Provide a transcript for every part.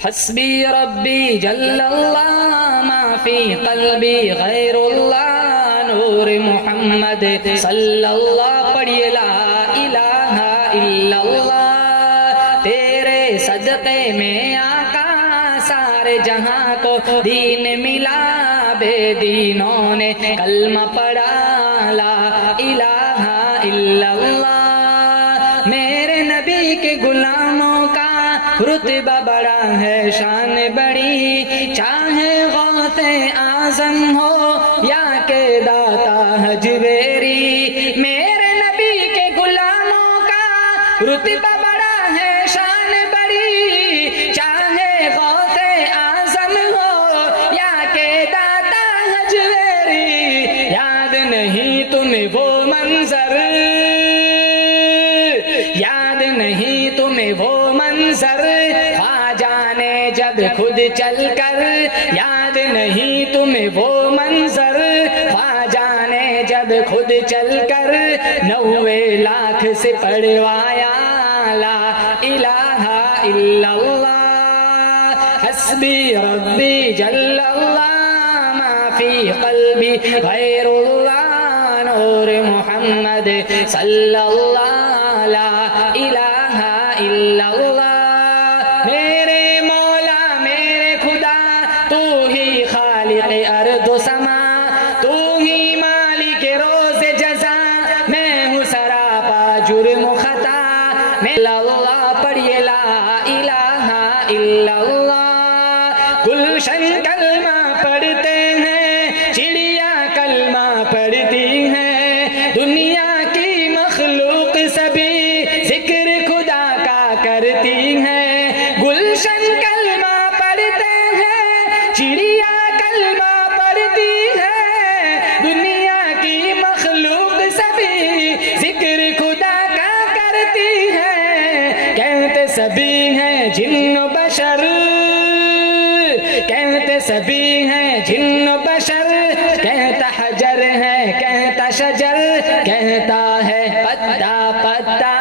حسبی ربی جل اللہ ما فی قلبی غیر اللہ نور محمد صلی اللہ پڑھیے لا الہ الا اللہ تیرے صدقے میں آقا سارے جہاں کو دین ملا بے دینوں نے کلمہ پڑھا لا الہ الا اللہ میرے نبی کے غلاموں کا رتبہ بڑا ہے شان بڑی چاہے غوث اعظم ہو یا کہ داتا حجویری میرے نبی کے غلاموں کا رتبہ بڑا ہے شان بڑی چاہے غوث اعظم ہو یا کہ داتا حجویری یاد نہیں تمہیں وہ منظر یاد نہیں تمہیں وہ منظر خواجہ نے جب خود چل کر یاد نہیں تمہیں وہ منظر خواجہ نے جب خود چل کر 90 لاکھ سے پڑھوایا لا الہ الا اللہ حسبی ربی جل اللہ ما فی قلبی غیر اللہ نور محمد صلی اللہ لا الہ الا اللہ میرے مولا میرے خدا تو ہی خالق ارض و سما تو ہی مالک روز جزا میں ہوں سراپا جرم و خطا میں اللہ پڑھیے لا الہ الا اللہ گلشن کلمہ پڑھتے ہیں چڑیا کلمہ پڑھتی ہیں دنیا کی مخلوق سبھی ذکر خدا کا کرتی ہیں گلشن کلمہ پڑھتے ہیں چڑیا کلمہ پڑھتی ہے دنیا کی مخلوق سبھی ذکر خدا کا کرتی ہے کہتے سبھی ہیں جن و بشر کہتے سبھی ہیں جن و بشر کہتا حجر ہے کہتا شجر کہتا ہے پتا پتا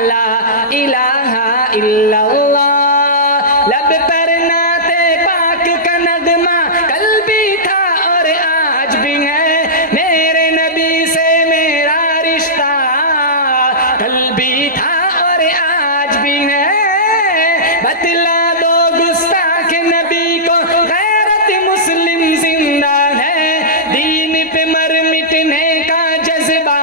لا الہ الا اللہ لب پر نعت پاک کا نغمہ کل بھی تھا اور آج بھی ہے میرے نبی سے میرا رشتہ کل بھی تھا اور آج بھی ہے بتلا دو گستاخ نبی کو غیرت مسلم زندہ ہے دین پہ مر مٹنے کا جذبہ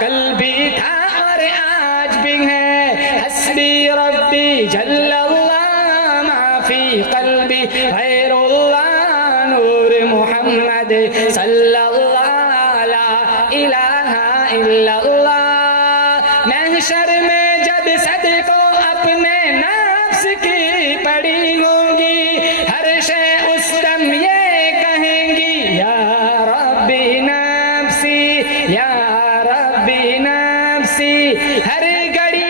کل بھی تھا اور آج بھی ہے حسبی ربی جل اللہ ما فی قلبی غیر اللہ نور محمد صلی اللہ لا الہ الا اللہ محشر میں جب صدقوں اپنے نفس کی پڑی ہوگی ہر شے اس دم یہ کہیں گی یا ربی نفسی یا ربی نفسی ہر گھڑی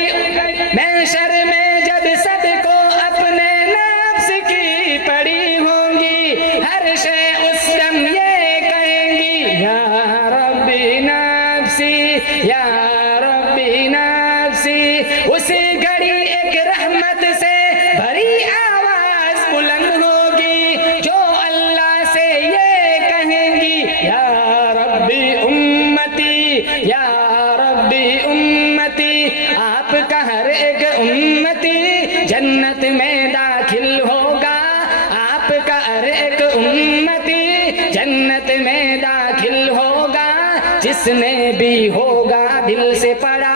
محشر میں جب صدقوں اپنے نفس کی پڑی ہوگی ہر شے اس دم یہ کہیں گی یا ربی نفسی یا ربی نفسی اسی گھڑی ایک رحمت سے بھری آواز بلند ہوگی جو اللہ سے یہ کہیں گی یا ربی امتی یا ربی امتی آپ کا ہر ایک امتی جنت میں داخل ہوگا آپ کا ہر ایک امتی جنت میں داخل ہوگا جس نے بھی ہوگا دل سے پڑھا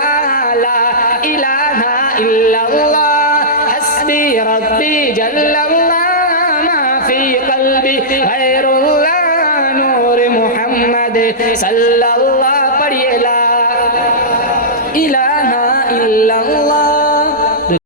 لا الہ الا اللہ حسبی ربی جل اللہ ما فی قلبی غیر اللہ نور محمد صلی اللہ پڑھیے لا الہ الا اللہ